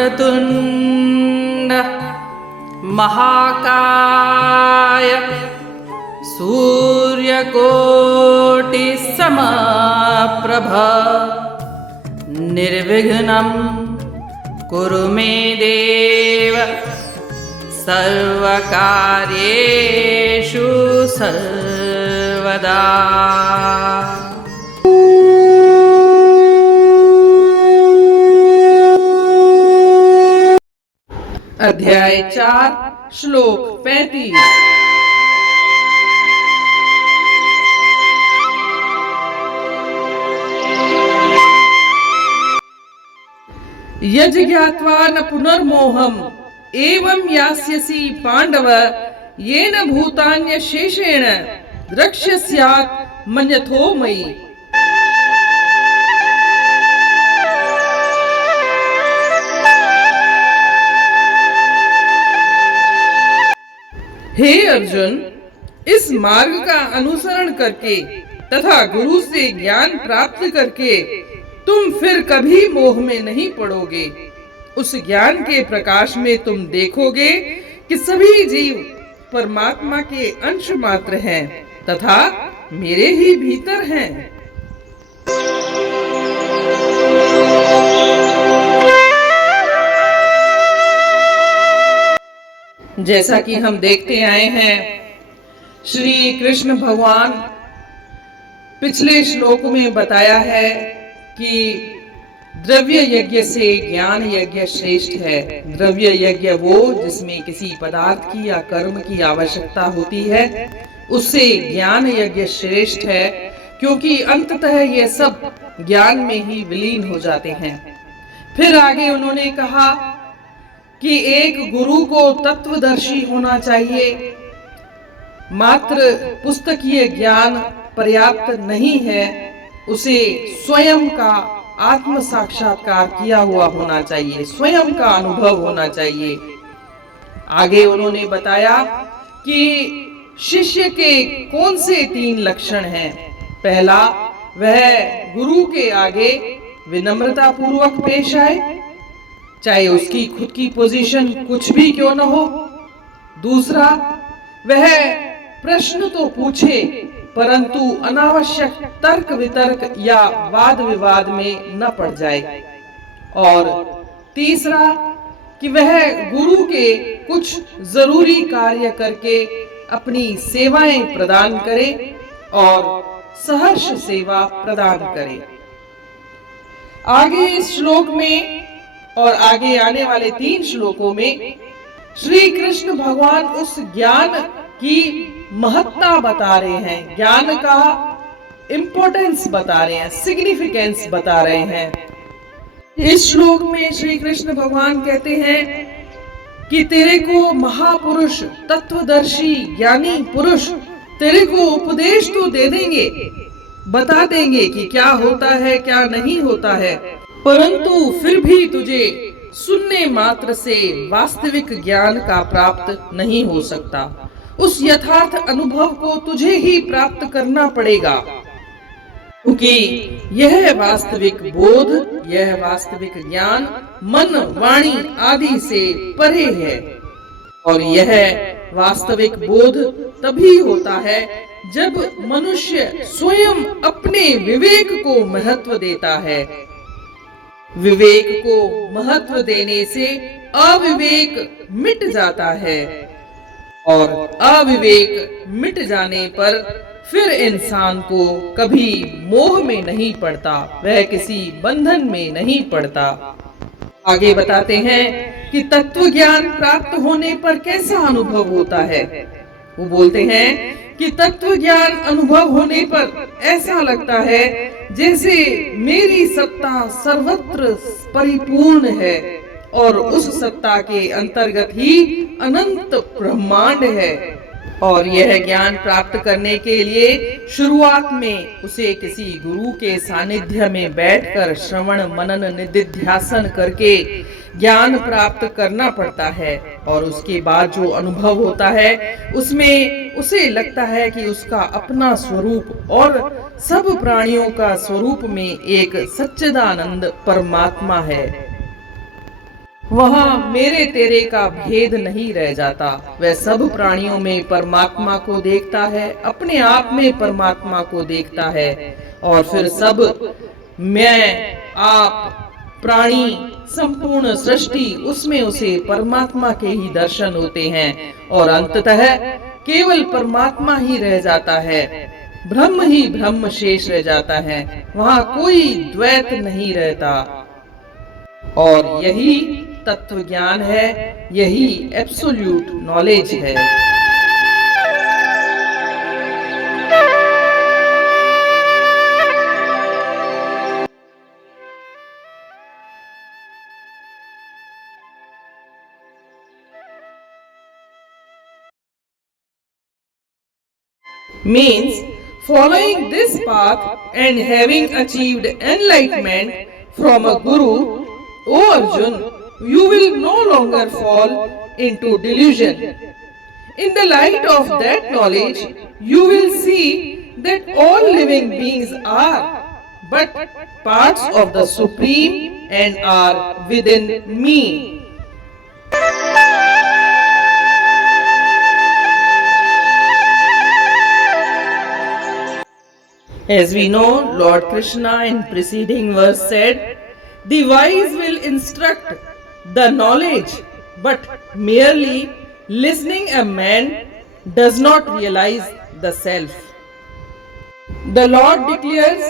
वक्रतुण्ड महाकाय सूर्यकोटिसमप्रभ निर्विघ्नं कुरु मे देव सर्वकार्येषु सर्वदा। अध्याय 4 श्लोक 35। यज्ञात्वा न पुनर्मोहम् एवं यास्यसि पांडव येन भूतान्य शेषेण द्रक्ष्यस्यात् मन्यथो मयि। हे अर्जुन, इस मार्ग का अनुसरण करके तथा गुरु से ज्ञान प्राप्त करके तुम फिर कभी मोह में नहीं पड़ोगे। उस ज्ञान के प्रकाश में तुम देखोगे कि सभी जीव परमात्मा के अंश मात्र हैं तथा मेरे ही भीतर हैं। जैसा कि हम देखते आए हैं, श्री कृष्ण भगवान पिछले श्लोक में बताया है कि द्रव्य यज्ञ से ज्ञान यज्ञ श्रेष्ठ है। द्रव्य यज्ञ वो जिसमें किसी पदार्थ की या कर्म की आवश्यकता होती है, उससे ज्ञान यज्ञ श्रेष्ठ है, क्योंकि अंततः ये सब ज्ञान में ही विलीन हो जाते हैं। फिर आगे उन्होंने कहा कि एक गुरु को तत्वदर्शी होना चाहिए। मात्र पुस्तकीय ज्ञान पर्याप्त नहीं है, उसे स्वयं का आत्म साक्षात्कार किया हुआ होना चाहिए, स्वयं का अनुभव होना चाहिए। आगे उन्होंने बताया कि शिष्य के कौन से 3 लक्षण हैं। पहला, वह गुरु के आगे विनम्रता पूर्वक पेश आए, चाहे उसकी खुद की पोजीशन कुछ भी क्यों न हो। दूसरा, वह प्रश्न तो पूछे परंतु अनावश्यक तर्क वितर्क या वाद विवाद में न पड़ जाए। और तीसरा, कि वह गुरु के कुछ जरूरी कार्य करके अपनी सेवाएं प्रदान करे और सहर्ष सेवा प्रदान करे। आगे इस श्लोक में और आगे आने वाले 3 श्लोकों में श्री कृष्ण भगवान उस ज्ञान की महत्ता बता रहे हैं, ज्ञान का इंपॉर्टेंस बता रहे हैं, सिग्निफिकेंस बता रहे हैं। इस श्लोक में श्री कृष्ण भगवान कहते हैं कि तेरे को महापुरुष, तत्वदर्शी, ज्ञानी पुरुष तेरे को उपदेश तो दे देंगे, बता देंगे कि क्या होता है क्या नहीं होता है, परंतु फिर भी तुझे सुनने मात्र से वास्तविक ज्ञान का प्राप्त नहीं हो सकता। उस यथार्थ अनुभव को तुझे ही प्राप्त करना पड़ेगा, क्योंकि यह वास्तविक बोध, यह वास्तविक ज्ञान मन, वाणी आदि से परे है। और यह वास्तविक बोध तभी होता है जब मनुष्य स्वयं अपने विवेक को महत्व देता है। विवेक को महत्व देने से अविवेक मिट जाता है, और अविवेक मिट जाने पर फिर इंसान को कभी मोह में नहीं पड़ता, वह किसी बंधन में नहीं पड़ता। आगे बताते हैं कि तत्व ज्ञान प्राप्त होने पर कैसा अनुभव होता है। वो बोलते हैं कि तत्व ज्ञान अनुभव होने पर ऐसा लगता है जैसे मेरी सत्ता सर्वत्र परिपूर्ण है और उस सत्ता के अंतर्गत ही अनंत ब्रह्मांड है। और यह ज्ञान प्राप्त करने के लिए शुरुआत में उसे किसी गुरु के सानिध्य में बैठकर श्रवण मनन निधिध्यासन करके ज्ञान प्राप्त करना पड़ता है। और उसके बाद जो अनुभव होता है उसमें उसे लगता है कि उसका अपना स्वरूप और सब प्राणियों का स्वरूप में एक सच्चिदानंद परमात्मा है। वहाँ मेरे तेरे का भेद नहीं रह जाता। वह सब प्राणियों में परमात्मा को देखता है, अपने आप में परमात्मा को देखता है, और फिर सब मैं, आप, प्राणी, संपूर्ण सृष्टि, उसमें उसे परमात्मा के ही दर्शन होते हैं, और अंततः केवल परमात्मा ही रह जाता है। ब्रह्म ही ब्रह्म शेष रह जाता है, वहाँ कोई द्वैत नहीं रहता। और यही तत्व ज्ञान है, यही एब्सोल्यूट नॉलेज है। Means following this path and having achieved enlightenment from a guru, O Arjun, you will no longer fall into delusion. In the light of that knowledge, you will see that all living beings are but parts of the Supreme and are within me. As we know, Lord Krishna in preceding verse said, "The wise will instruct the knowledge, but merely listening a man does not realize the self." The Lord declares,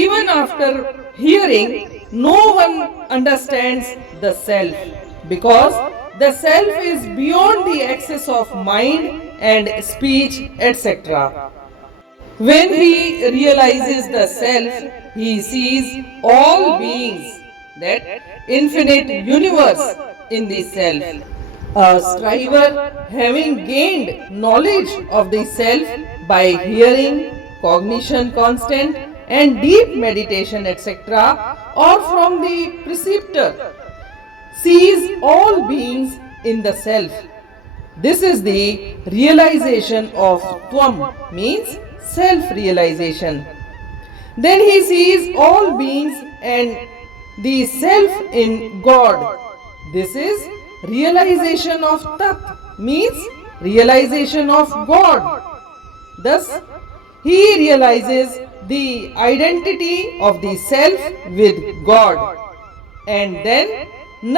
even after hearing, no one understands the self, because the self is beyond the access of mind and speech, etc. When he realizes the self, he sees all beings, that infinite universe in the self. A striver having gained knowledge of the self by hearing, cognition constant, and deep meditation, etc., or from the preceptor, sees all beings in the self. This is the realization of Tvam, means self-realization. Then he sees all beings and the self in God. This is realization of Tat, means realization of God. Thus, he realizes the identity of the self with God, and then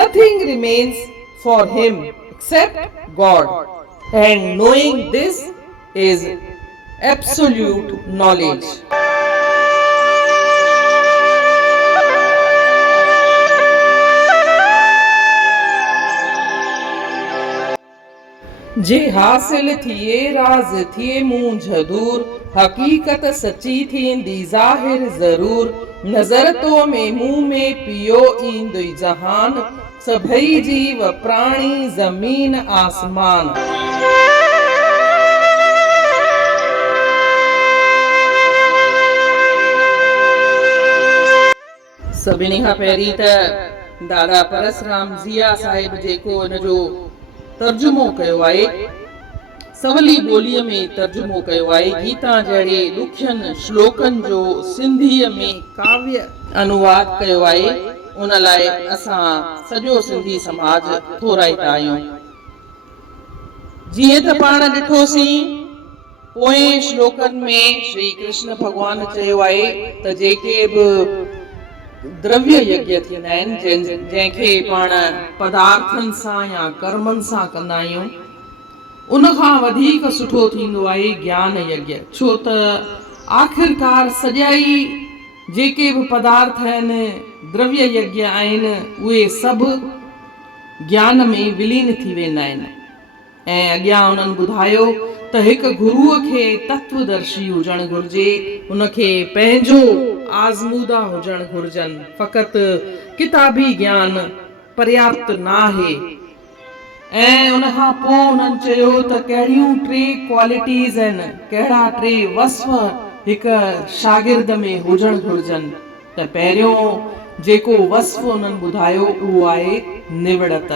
nothing remains for him except God. And knowing this is absolute knowledge. जे हासिल थिए राज थिए मूंझ दूर, हकीकत सच्ची थींदी ज़ाहिर ज़रूर, नज़र तो में मुंह में पियो ईंदुई जहान, सभई जीव प्राणी ज़मीन आसमान। सभिनी खां पहिरीं त दादा परसराम ज़िया साहिब जेको इन जो तर्जुमो कयो आहे, सवली ॿोलीअ में तर्जुमो कयो आहे, गीता जहिड़े ॾुखियनि श्लोकनि जो सिंधीअ में काव्य अनुवाद कयो आहे, उन लाइ असां सॼो सिंधी समाज थोराईंदा आहियूं। जीअं त पाण ॾिठोसीं पोएं श्लोकनि में श्री कृष्ण भॻवान चयो आहे त जेके बि द्रव्य यज्ञ थींदा आहिनि, जंहिंखे पाण पदार्थनि सां या कर्मनि सां कंदा आहियूं, उनखां वधीक सुठो थींदो आहे ज्ञान यज्ञ। छो त आख़िरकार सॼाई जेके बि पदार्थ आहिनि, द्रव्य यज्ञ आहिनि, उहे सभु ज्ञान में विलीन थी वेंदा आहिनि। ऐं अॻियां उन्हनि ॿुधायो त हिकु गुरूअ खे तत्वदर्शी हुजणु घुर्जे, उनखे पंहिंजो आज़मूदा हुजणु घुर्जनि, फ़क़ति किताबी ज्ञान पर्याप्त न आहे। ऐं उनखां पोइ उन्हनि चयो त कहिड़ियूं टे क्वालिटीज़ आहिनि, कहिड़ा टे वस्फ़ हिकु शागिर्द में हुजणु घुर्जनि। त पहिरियों जेको वस्फ़ उन्हनि ॿुधायो उहो आहे निवड़त।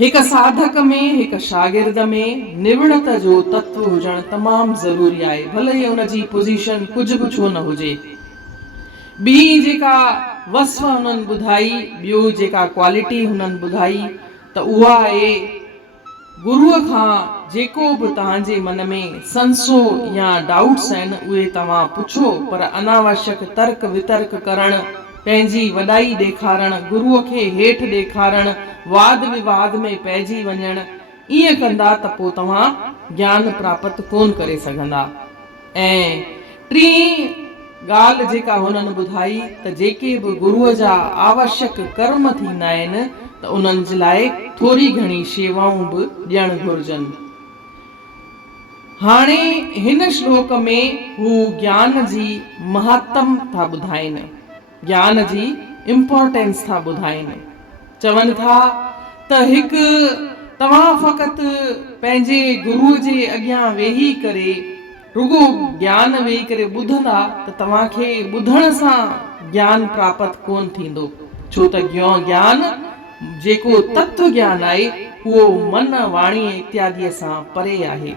हिकु साधक में, हिकु शागिर्द में निवड़त जो तत्व हुजणु तमामु ज़रूरी आहे, भले ई उनजी पोज़ीशन कुझु बि छो न हुजे। ॿी जेका वसफ हुननि ॿुधाई, ॿियो जेका क्वालिटी हुननि ॿुधाई त उहा आहे गुरुअ खां जेको बि तव्हांजे मन में संशो या डाउट्स आहिनि उहे तव्हां पुछो, पर अनावश्यक तर्क वितर्क करणु, पंहिंजी वॾाई ॾेखारणु, गुरुअ खे हेठि ॾेखारणु, वाद विवाद में पइजी वञणु, ईअं कंदा त पोइ तव्हां ज्ञान प्राप्त कोन करे सघंदा। ऐं टी ॻाल्हि जेका हुननि ॿुधाई त जेके बि गुरुअ जा आवश्यक कर्म थींदा आहिनि त उन्हनि जे लाइ थोरी घणी शेवाऊं बि ॾियणु घुर्जनि। हाणे हिन श्लोक में हू ज्ञान जी महत्तम था ॿुधाइनि, ज्ञान जी इम्पोर्टेंस था ॿुधाइनि। चवनि था त हिकु तव्हां फ़क़ति पंहिंजे गुरुअ जे अॻियां वेही करे रुगो ज्ञान वेही करे ॿुधंदा त तव्हांखे ॿुधण सां ज्ञान प्राप्त कोन थींदो, छो त ज्ञान जेको तत्व ज्ञान आहे उहो मन वाणी इत्यादि सां परे आहे।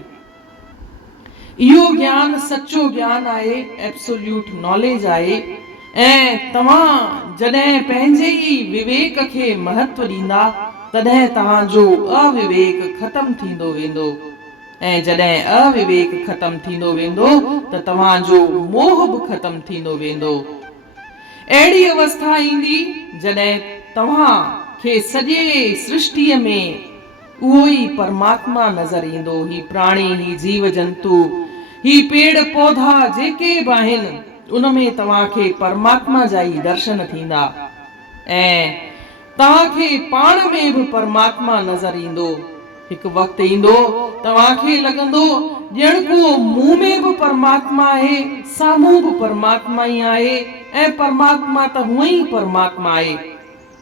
इहो ज्ञान सचो ज्ञान आहे, एब्सोल्यूट नॉलेज आहे। ऐं तव्हां जॾहिं पंहिंजे ई विवेक खे महत्व ॾींदा तॾहिं तव्हांजो अविवेक ख़तम थींदो वेंदो, ऐं जॾहिं अविवेक ख़तम थींदो वेंदो त तव्हांजो मोह बि ख़तम थींदो वेंदो। अहिड़ी अवस्था ईंदी जॾहिं तव्हां खे सॼे सृष्टिअ में उहो ई परमात्मा नज़र ईंदो, ही प्राणी, ही जीव जंतु, ही पेड़ पौधा जेके बि आहिनि उनमें तव्हांखे परमात्मा जा ई दर्शन थींदा, ऐं तव्हांखे पाण में बि परमात्मा नज़र ईंदो। हिकु वक़्तु ईंदो तव्हांखे लॻंदो ॼण को मूं में बि परमात्मा आहे, साम्हूं बि परमात्मा ई आहे, ऐं परमात्मा त हूअं ई परमात्मा आहे,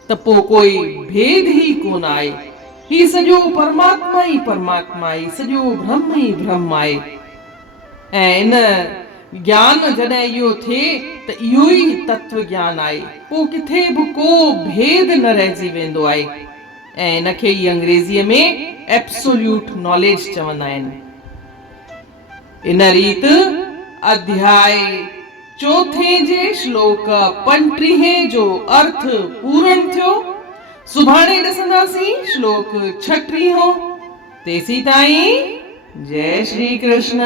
त पोइ कोई भेद ई कोन आहे, ही सॼो परमात्मा ई परमात्मा आहे, सॼो ब्रह्म ई ब्रह्म आहे। ऐं इन ज्ञान जॾहिं इहो थिए त इहो ई तत्व ज्ञान आहे, पोइ किथे बि को भेद न रहिजी वेंदो आहे, ऐं इनखे ई अंग्रेज़ीअ में एब्सोल्यूट नॉलेज चवंदा आहिनि। इन रीति अध्याय 4 जे श्लोक 35 जो अर्थ पूर्ण थियो। सुभाणे ॾिसंदासीं श्लोक 36। तेसी ताईं जय श्री कृष्ण।